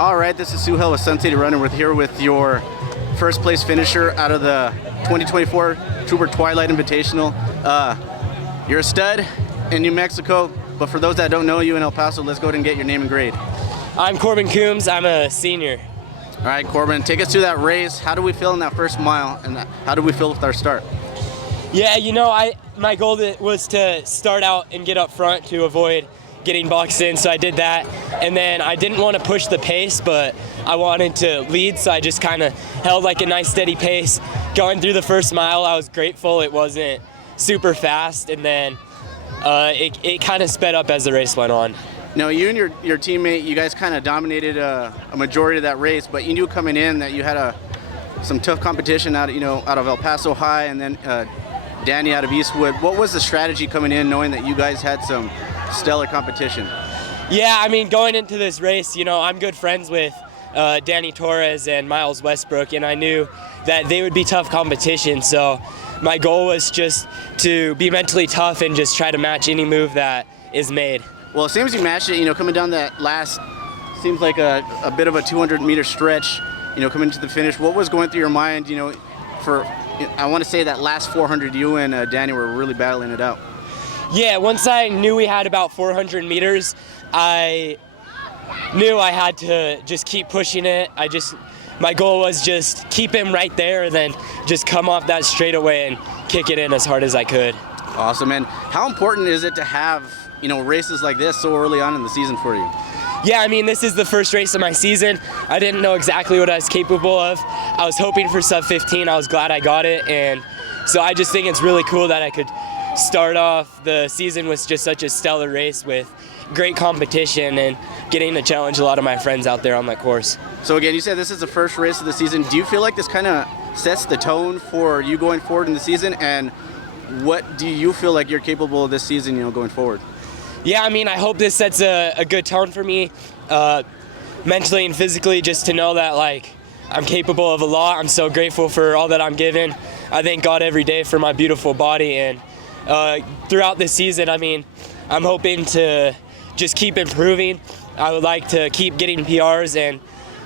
All right, this is Suhel with Sun City Running. We're here with your first place finisher out of the 2024 Trooper Twilight Invitational. You're a stud in New Mexico, but for those that don't know you in El Paso, let's go ahead and get your name and grade. I'm Corbin Coombs. I'm a senior. All right, Corbin, take us through that race. How do we feel in that first mile, and how do we feel with our start? Yeah, my goal was to start out and get up front to avoid getting boxed in, so I did that. And then I didn't want to push the pace, but I wanted to lead, so I just kind of held like a nice steady pace. Going through the first mile, I was grateful it wasn't super fast, and then it kind of sped up as the race went on. Now, you and your teammate, you guys kind of dominated a majority of that race, but you knew coming in that you had some tough competition out of El Paso High, and then Danny out of Eastwood. What was the strategy coming in, knowing that you guys had some stellar competition? Yeah, I mean, going into this race, I'm good friends with Danny Torres and Miles Westbrook, and I knew that they would be tough competition, so my goal was just to be mentally tough and just try to match any move that is made. Well, it seems you matched it, coming down that last, seems like a bit of a 200-meter stretch, coming to the finish. What was going through your mind, I want to say that last 400, you and Danny were really battling it out? Yeah, once I knew we had about 400 meters, I knew I had to just keep pushing it. My goal was just keep him right there, and then just come off that straightaway and kick it in as hard as I could. Awesome, and how important is it to have races like this so early on in the season for you? Yeah, I mean, this is the first race of my season. I didn't know exactly what I was capable of. I was hoping for sub 15. I was glad I got it, and so I just think it's really cool that I could start off the season with just such a stellar race with great competition and getting to challenge a lot of my friends out there on that course. So again, you said this is the first race of the season. Do you feel like this kind of sets the tone for you going forward in the season, and what do you feel like you're capable of this season, going forward? Yeah, I mean, I hope this sets a good tone for me, mentally and physically, just to know that, I'm capable of a lot. I'm so grateful for all that I'm given. I thank God every day for my beautiful body, and throughout this season, I mean, I'm hoping to just keep improving. I would like to keep getting PRs, and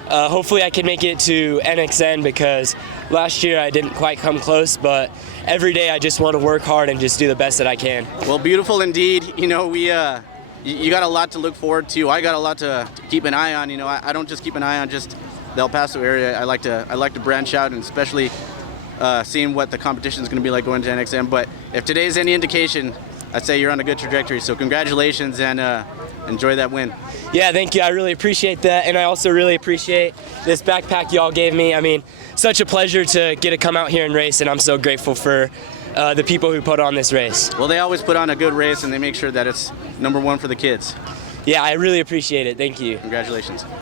hopefully I can make it to NXN, because last year I didn't quite come close, but every day I just want to work hard and just do the best that I can. Well, beautiful indeed. You got a lot to look forward to. I got a lot to keep an eye on. I don't just keep an eye on just the El Paso area. I like to branch out, and especially seeing what the competition is going to be like going to NXM. But if today's any indication, I'd say you're on a good trajectory. So congratulations, and enjoy that win. Yeah, thank you. I really appreciate that, and I also really appreciate this backpack y'all gave me. I mean, such a pleasure to get to come out here and race, and I'm so grateful for the people who put on this race. Well, they always put on a good race, and they make sure that it's #1 for the kids. Yeah, I really appreciate it. Thank you. Congratulations.